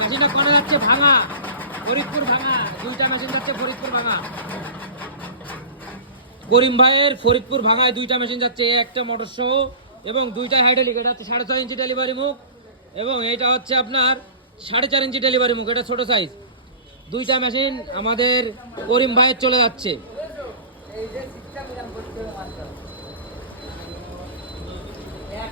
মেশিনটা করা যাচ্ছে? ভাঙা। ফরিদপুর ভাঙা। দুইটা মেশিন যাচ্ছে ফরিদপুর ভাঙা। করিম ভাইয়ের ফরিদপুর ভাঙায় দুইটা মেশিন যাচ্ছে। একটা মোটরসহ এবং দুইটা হাইড্রোলিক এটা হচ্ছে সাড়ে ছয় ইঞ্চি ডেলিভারি মুখ এবং এটা হচ্ছে আপনার সাড়ে চার ইঞ্চি ডেলিভারি মুখ, এটা ছোট সাইজ দুইটা মেশিন আমাদের করিম ভাইয়ের চলে যাচ্ছে।